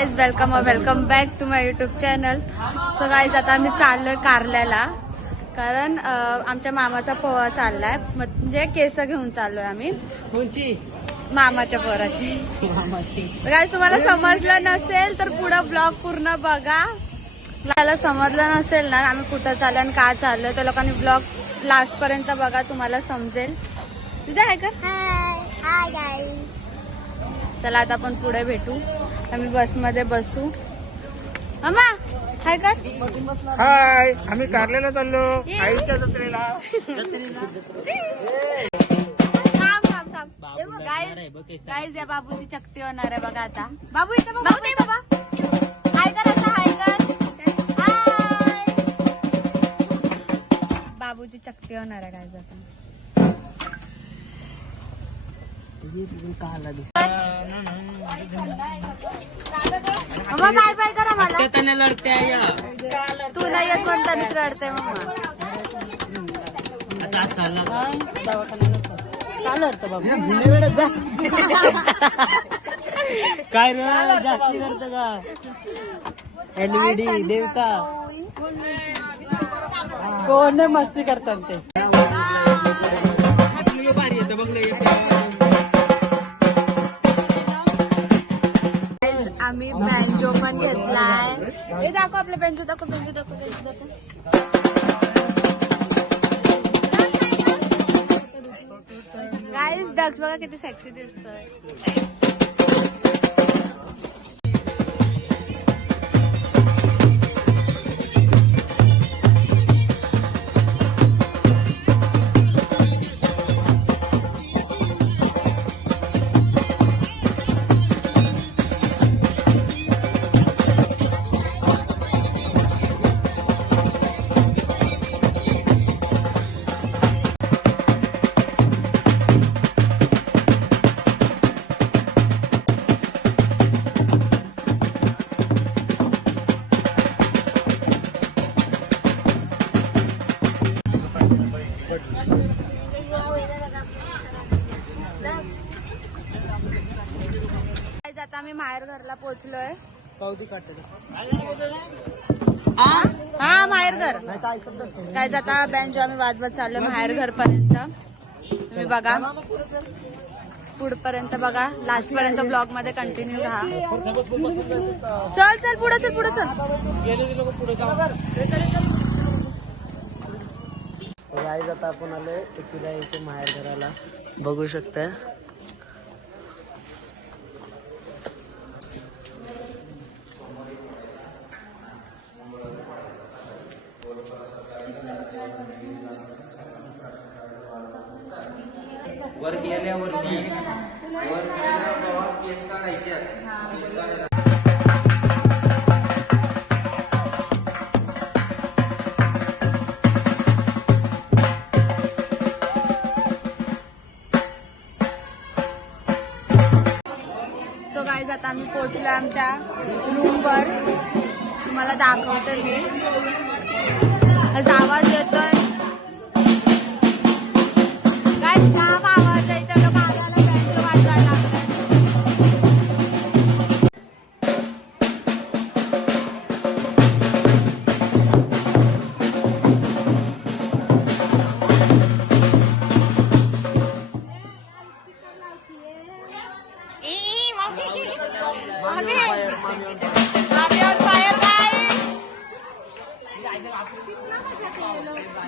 Guys welcome back to my YouTube channel. So guys आता आम्ही चाललोय कारल्याला, कारण आमच्या मामाचा पोहा चाललाय, म्हणजे केस घेऊन चाललोय आम्ही. मामाच्या पोराची. गाईज तुम्हाला समजलं नसेल तर पुढं ब्लॉग पूर्ण बघा. मला समजलं नसेल ना आम्ही कुठं चाललोय आणि का चाललोय, त्या लोकांनी ब्लॉग लास्ट पर्यंत बघा, तुम्हाला समजेल. तुझं आहे का? Hi guys. चला आता आपण पुढे भेटू. आम्ही बसमध्ये बसू. मामा हाय कर. हाय, आम्ही कारल्याला चाललो आईच्या जत्रेला. गाईज या बाबूची चकती होणार आहे बघा आता. बाबू इथं बघ, बाबू बाबा हाय कर, असं हाय कर. हाय. बाबूची चकती होणार आहे गाईज आता. मम्मा बाय बाय करा मला. तुला येत कोणतरीच रडते मम्मा. काय रे जास्ती करत का एलईडी देवता कोण मस्ती करतात ते. आम्ही बँजो पण घेतलाय. हे दाखव आपला बँजो, दाखव बँजो, दाखव बँजो, दाखव. गाईज डक्स बघा किती सेक्सी दिसतोय. आता आम्ही माहेर घरला पोहोचलोय. हा माहेर घर काय जाता बँजो आम्ही वाजवत चाललोय माहेर घर पर्यंत. तुम्ही बघा पुढपर्यंत बघा, लास्ट पर्यंत ब्लॉग मध्ये कंटिन्यू राहा. चल चल पुढे चल, पुढे चल. गाईज आता आपण आलोय एकविराईच्या माहेर घराला, बघू शकताय. वर गेल्यावरती केस काढायचे. सो गाईज आता आम्ही पोहोचलो आमच्या रूमवर. तुम्हाला दाखवते मी. आवाज येतोय गाईज, जाम आवाज आहे. तर लोक आल्याला बँजो वाजवायला लागलाय.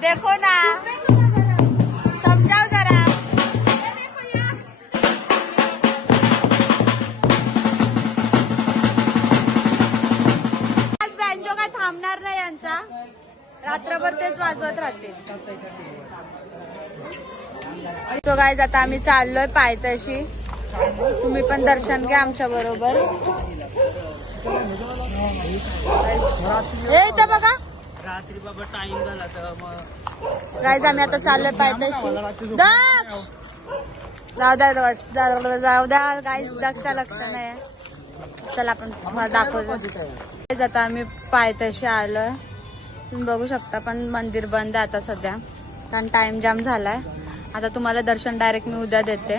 देखो ना, समजाव जरा. आज बँजो काय थांबणार नाही यांचा, रात्रभर तेच वाजवत राहतील. तो गाईज आता आम्ही चाललोय पायथ्याशी. तुम्ही पण दर्शन घ्या आमच्या बरोबर. हे इथं बघा रात्री बाबा टाइम झाला तर मग गाईज आम्ही आता चाललोय पायथ्याशी. दक्ष जाऊ द्या गाईज, दक्षच्या लक्ष नाही. चला आपण तुम्हाला दाखवतो. गाईज आता आम्ही पायथ्याशी आलोय. तुम्ही बघू शकता, पण मंदिर बंद आहे आता सध्या, कारण टाइम जाम झालाय. आता तुम्हाला दर्शन डायरेक्ट मी उद्या देते.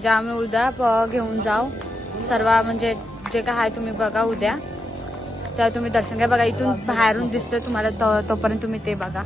जे आम्ही उद्या घेऊन जाऊ सर्व, म्हणजे जे काय आहे तुम्ही बघा उद्या, तेव्हा तुम्ही दर्शन घ्या. बघा इथून बाहेरून दिसतं तुम्हाला, तोपर्यंत तुम्ही ते बघा.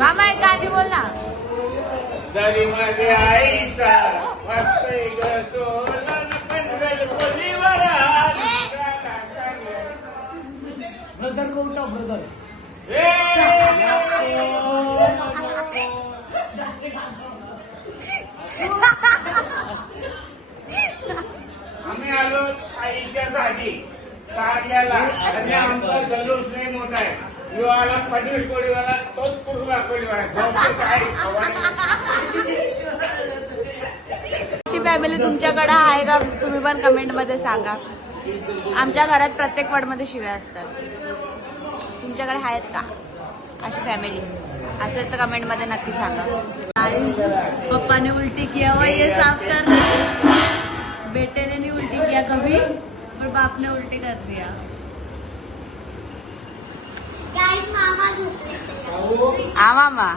मामा एक गाणी बोल ना. जरी माझे आईचा वाजतोय ग सोलन पंढल बोलीवर ब्रदर को उठा ब्रदर. आम्ही आलो आईच्या जागी कारल्याला आणि आमचा जल्लोष नाही मोठा आहे. युवाला पडील कोळीवाला तोच पूर्वा कोळीवाला अशी फॅमिली तुमच्याकडे आहे का तुम्ही पण कमेंट मध्ये सांगा. आमच्या घरात प्रत्येक वर्डमध्ये शिव्या असतात. तुमच्याकडे आहेत का अशी फॅमिली? असेल तर कमेंट मध्ये नक्की सांगा. पप्पा ने उल्टी किया हुआ ये साफ कर रहे, बेटे ने नहीं उल्टी किया कभी पर बाप ने उल्टी कर दिया. गाइस मामा झोपले. मामा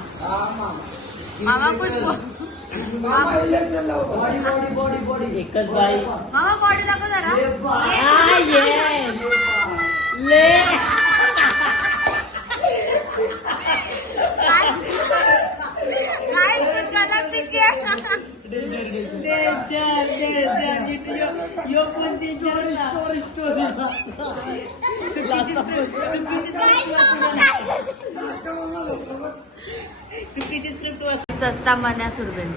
मामा कुछ बॉडी एकच बाई. मामा बॉडी दाखव जरा. काय कुछ गलत दिखे. सस्ता मन्या सुरबेल.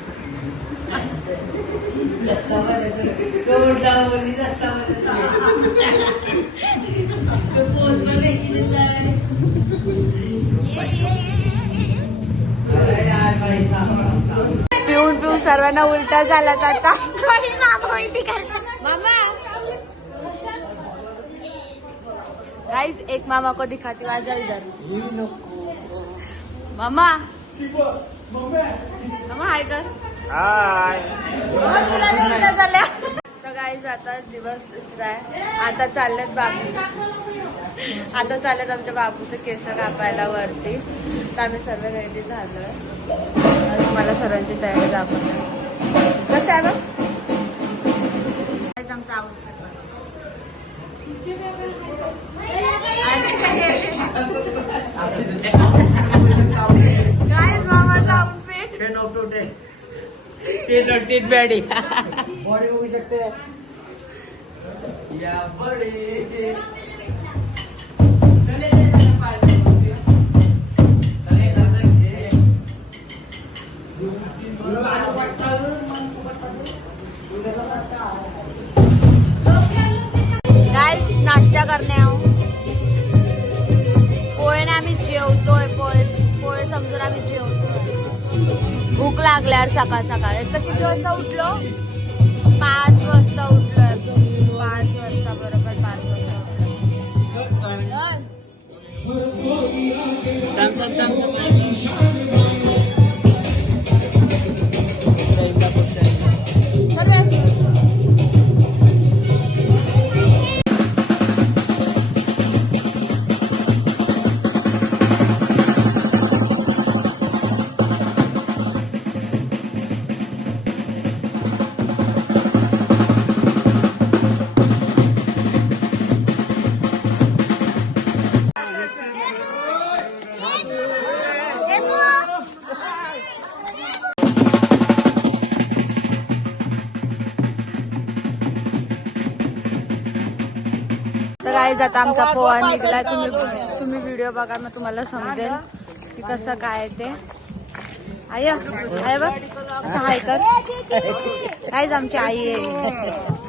पिऊन पिऊन सर्वांना उलटा झालात आता. मामा उलटी करतो. मामा गाइस एक मामा को दिखाती हूँ, आ जाओ इधर. मामा मामा हाय कर. मामा तुला नाही उलट्या झाल्या. तर गाइस आता दिवस दुसरा आहे. आता चाललेत आमच्या बाबूचे केस कापायला वरती. तर आम्ही सर्व रेडी झालोय. तुम्हाला सर्वांची तयारी दाखवते. कसं आहे गं आमचं आउटफिट. गाइस मामाचं outfit. 10 out of 10. Buddy body बघू शकते. या बॉडी गाइस नाश्ता करणे आहो. पोहे आम्ही जेवतोय. पोहे समजून आम्ही जेवतोय. भूक लागल्यावर सकाळ सकाळ. एक तर किती वाजता उठलो? 5 वाजता उठलोय. 5 वाजता बरोबर 5 वाजता तर गाईज आता आमचा पोहा निघला. तुम्ही व्हिडिओ बघा मग तुम्हाला समजेल की कसं काय ते. आई आई बघ असं हाय कर. काहीच आमची आई आहे.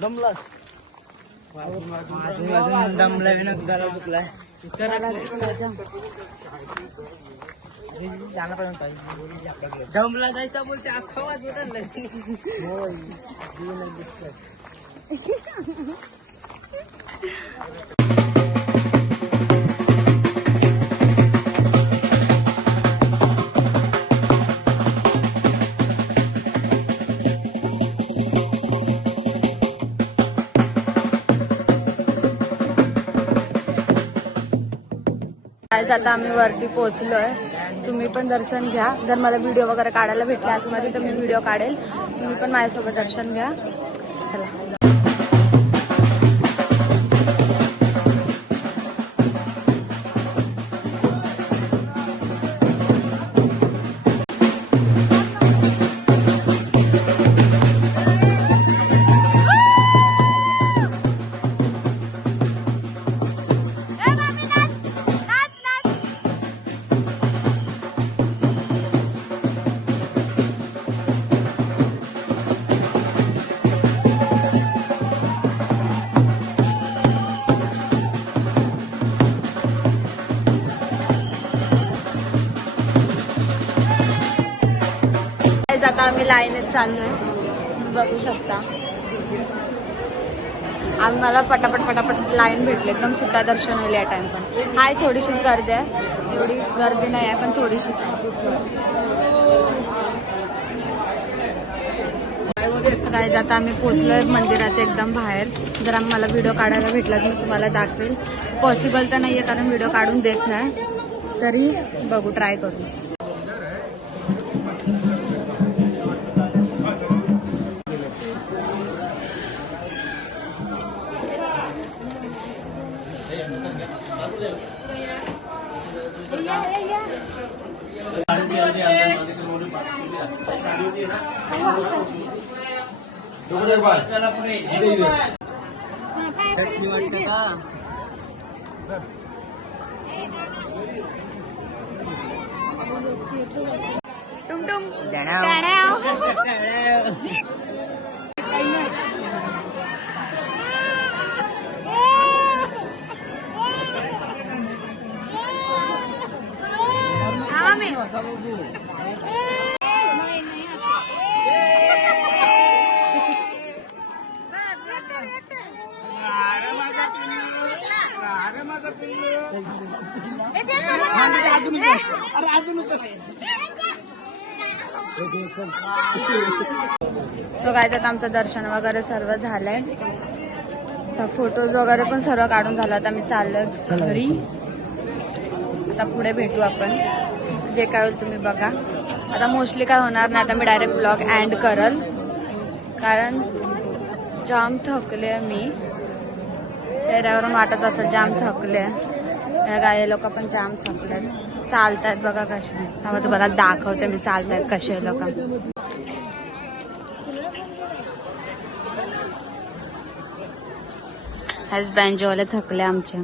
दमलास दमला विना गला चुकलाय जाना पर्यंत दमला जायचा बोलते अख्खा वाज होय जीवन दिसत. आज आता आम्ही वरती पोहोचलोय. तुम्ही पण दर्शन घ्या. जर मला व्हिडिओ वगैरे काढायला भेटले आतमध्ये तर मी व्हिडिओ काढेल. तुम्ही पण माझ्यासोबत दर्शन घ्या. चला. आता आम्ही लाईनीत चाललोय. बघू शकता आम्हाला पटापट लाईन भेटली. एकदम सुद्धा दर्शन होईल या टाइम पण. हाय थोडीशीच गर्दी आहे. एवढी गर्दी नाही आहे पण थोडीशीच. काय आता आम्ही पोहोचलोय मंदिरात एकदम बाहेर. जर आम्हाला व्हिडिओ काढायला भेटला तर मी तुम्हाला दाखवेल. पॉसिबल तर नाहीये कारण व्हिडिओ काढून देत नाही. तरी बघू ट्राय करू. चटणी वाटतं का टुमटुम सो गाइस आता आमचं दर्शन वगैरे सर्व झालंय. आता फोटोज वगैरे पण सर्व काढून झालं. आता मी चाललोय घरी. आता पुढे भेटू आपण. जे काय होईल तुम्ही बघा. आता मोस्टली काय होणार नाही. आता मी डायरेक्ट ब्लॉग एंड करल कारण जाम थकले मी. चेहऱ्यावरून वाटत असं जाम थकले. या गाडी लोक पण जाम थकले. चालतायत बघा कसे. त्यामुळे तुम्हाला दाखवते मी चालतायत कसे लोक. हसबँड जेवायला थकले आमचे.